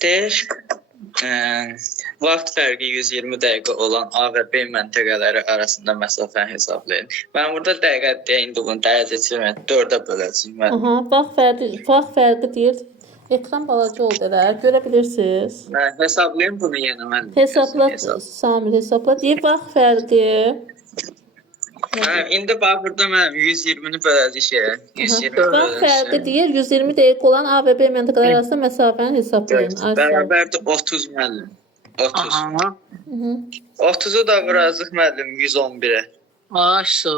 Deyək, vaxt fərqi 120 dəqiqə olan A və B məntəqələri arasında məsafəni hesablayın. Mən burada dəqiqə deyəndə bunu dərəcəçi 4-ə böləcəyim. Aha, vaxt fərqi deyir. Ekran balaca oldu elə. Görə bilirsiniz. Mən hesablayım bunu yenə mən. Hesabla, Samir hesabla. Deyir vaxt fərqi. İndi bax burada mən 120-ni böləcək şeyə. 120 Vaxt fərqi deyir 120 dəqiqə olan A və B məntəqələri arasında məsafəni hesablayın. Bərabərdir 30 müəllim. 30. Aha. 30-u da vuracaq müəllim 111-ə. Aşso.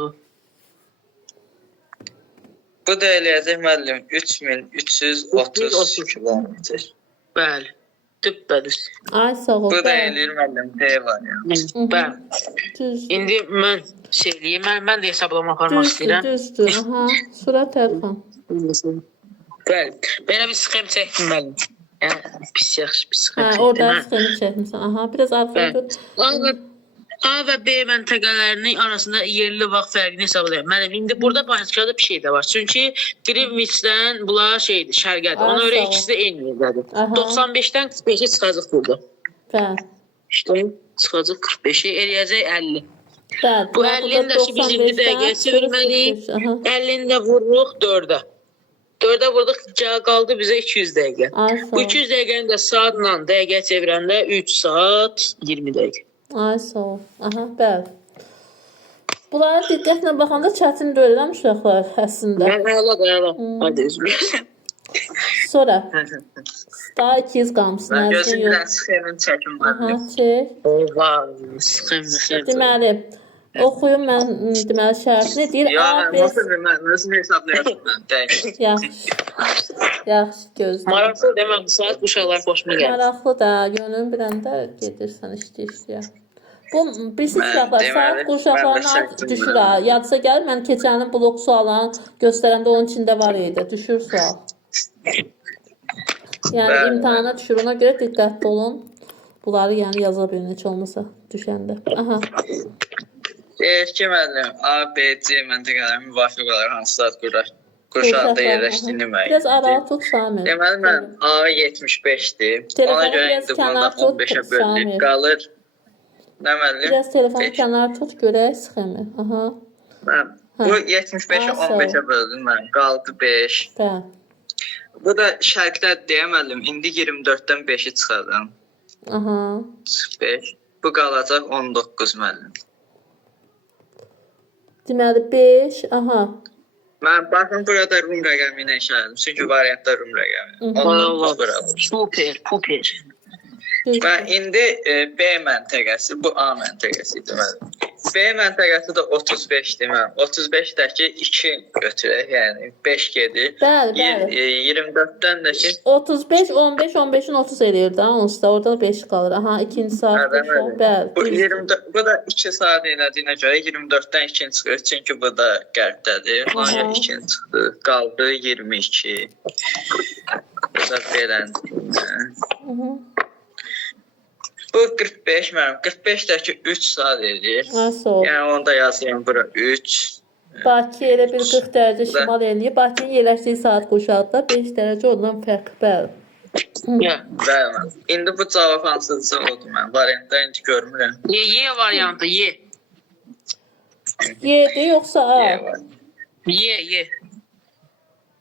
Bu da eləyəcək müəllim 3330 kilometr. Bəli. Düpbədüz. Ay sağ ol. Bu da eləyir müəllim D var ya. Bəli. Düz. İndi mən eləyim. Mən də hesablama aparmaq istəyirəm. Düzdür. Aha. Sura tərxan. Bəli. Belə bir sxem çəkdim müəllim. Yəni pis yaxşı bir sxem Hə, çəkdim. orada sxemi çəkmisən. Aha, biraz arxaya tut. A və B məntəqələrinin arasında yerli vaxt fərqini hesablayaq. Müəllim, indi burada başqa da bir şey də var. Çünki Greenwich'dən bunlar şeydir, şərqədir. Ona görə ikisi də eyni yerdədir. 95-dən 45-ə çıxacaq burada. Bəli. İşte çıxacaq 45-i eləyəcək 50. Bəli. Bu 50-ni də ki, biz indi dəqiqəyə çevirməliyik. 50-ni də vururuq 4-ə. 4-ə vurduq, qaldı bizə 200 dəqiqə. Bu 200 dəqiqəni də saatla dəqiqəyə çevirəndə 3 saat 20 dəqiqə. Ay sağ ol. Aha, bəli. Bunlara diqqətlə baxanda çətin deyiləm uşaqlar əslində. Əla. Hadi üzülürsən. Sonra daha 200 qalmışsın. Mən gözümdən sxemin çəkim Aha, müəllim. çək. Vay, sıxım. Deməli, oxuyum mən deməli şərtini deyir. Ya, A, B, nasıl hesablayasın mən? Dəqiq. yaxşı gözlə. Maraqlı deməm, saat bu uşaqlar xoşuma gəlir. Maraqlı da, gönlün biləndə gedirsən işləyir. Bu birisi uşaqlar, saat bu uşaqların düşür ha. Yadsa gəlir, mən keçənin blok sualını göstərəndə onun içində var idi, düşür sual. Yəni imtahana düşür, ona görə diqqətli olun. Bunları yəni yaza bilin, heç olmasa düşəndə. Aha. Deyək ki, müəllim, A, B, C məntəqələri müvafiq olaraq hansı saat qurşaqda yerləşdiyini müəyyən. Biraz aralı tut Samir. Deməli, mən A 75-dir. Ona görə indi bunu da 15-ə böldük. Qalır. Nə müəllim? Biraz telefonu kənar tut, görək sxemi. Aha. Bu 75-ə 15-ə böldüm mən. Qaldı 5. Bəli. Bu da şərqlər deyə müəllim. İndi 24-dən 5-i çıxardım. Aha. 5. Bu qalacaq 19 müəllim. Deməli 5, aha. Mən baxın burada Rum rəqəmi ilə işarələdim. Çünki variantda Rum rəqəmi. Super. Və indi B məntəqəsi, bu A məntəqəsi idi mənim. B məntəqəsi də 35-dir mənim. 35-dəki 2 götürək, yəni 5 gedir. Bəli. 24-dən də ki 35, 15, 15-in 30 eləyir də, onsuz da orada 5 qalır. Aha, ikinci saat. Bəli. Bu da 2 saat elədiyinə görə 24-dən 2 çıxır. Çünki bu da qərbdədir. Ona görə 2 çıxdı. Qaldı 22. Bu da belədir. Bu 45 mənim. 45-dəki 3 saat edir. Yəni onu da yazayım bura 3. Bakı elə bir 40 dərəcə şimal eləyir. Bakının yerləşdiyi saat quşaqda 5 dərəcə ondan fərq. Bəli. Bəli. İndi bu cavab hansıdırsa odur mən. Variantda indi görmürəm. Y variantı, Y. Y'dir yoxsa A? Y.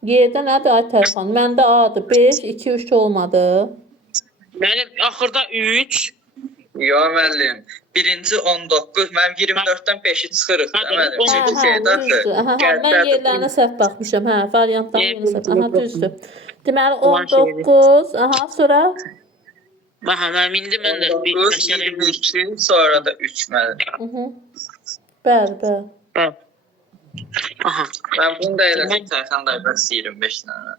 Y'də nədir ay Tərxan? Məndə A'dır. 5, 2, 3 olmadı. Mənim axırda 3. Yox müəllim. Birinci 19, mənim 24-dən 5-i çıxırıq da müəllim. Çünki şeydə mən yerlərinə səhv baxmışam. Hə, variantdan yeni səhv. Aha, düzdür. Deməli 19, aha, sonra Mənim indi mən də 19, 22, sonra da 3 müəllim. Bəli. Aha. Mən bunu da elədim Tərxan da bəs 25-lə.